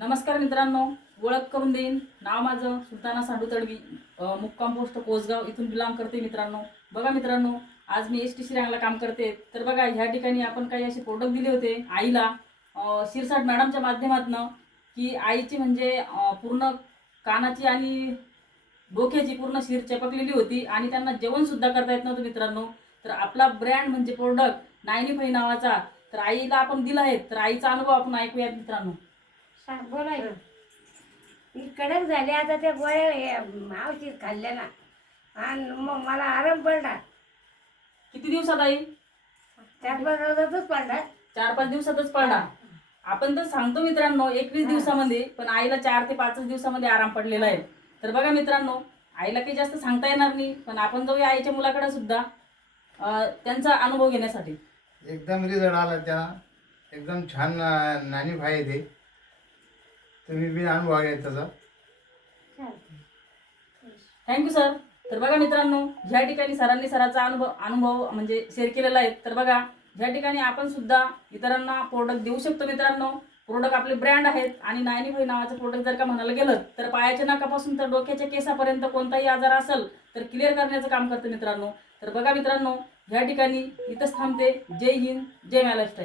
नमस्कार मित्रांनो. ओळख करून देईन. नाव माझं सुलताना सांडू तडवी मुक्काम पोस्ट कोसगाव इथून बिलॉंग करते मित्रांनो. बघा मित्रांनो आज मी एस टी श्रीरांगला काम करते. तर बघा ह्या ठिकाणी आपण काही असे प्रोडक्ट दिले होते आईला. शिरसाट मॅडमच्या माध्यमातनं की आईची म्हणजे पूर्ण कानाची आणि डोक्याची पूर्ण शिर चपकलेली होती आणि त्यांना जेवणसुद्धा करता येत नव्हतं मित्रांनो. तर आपला ब्रँड म्हणजे प्रोडक्ट नायनी फाई नावाचा. तर आईला आपण दिला आहे. तर आईचा अनुभव आपण ऐकूयात मित्रांनो. सांग बोला मी कडक झाले आता त्या गोळ्या औषध खाल्ल्या ना. आणि मग मला आराम पडला. किती दिवसात आई? चार पाच रोजातच पडला. चार पाच दिवसातच पडला. आपण तर सांगतो मित्रांनो एकवीस दिवसामध्ये पण आईला चार ते पाचच दिवसामध्ये आराम पडलेला आहे. तर बघा मित्रांनो आईला काही जास्त सांगता येणार नाही पण आपण जाऊया आईच्या मुलाकडे सुद्धा त्यांचा अनुभव घेण्यासाठी. एकदम रिझल्ट आला त्या एकदम छान ना- नानी भाई आहे ते. तुम्ही बी अनुभव आहे त्याचा. थँक्यू सर तर बघा मित्रांनो ज्या ठिकाणी सरांनी सराचा अनुभव अनुभव म्हणजे शेअर केलेला आहे तर बघा ज्या ठिकाणी आपण सुद्धा इतरांना प्रोडक्ट देऊ शकतो मित्रांनो प्रोडक्ट आपले ब्रँड आहेत आणि नायनी भाई नावाचं प्रोडक्ट जर का म्हणायला गेलं तर पायाच्या नाकापासून तर डोक्याच्या केसापर्यंत कोणताही आजार असेल तर क्लिअर करण्याचं काम करतं मित्रांनो. तर बघा मित्रांनो ह्या ठिकाणी इथंच थांबते जय हिंद जय महाराष्ट्र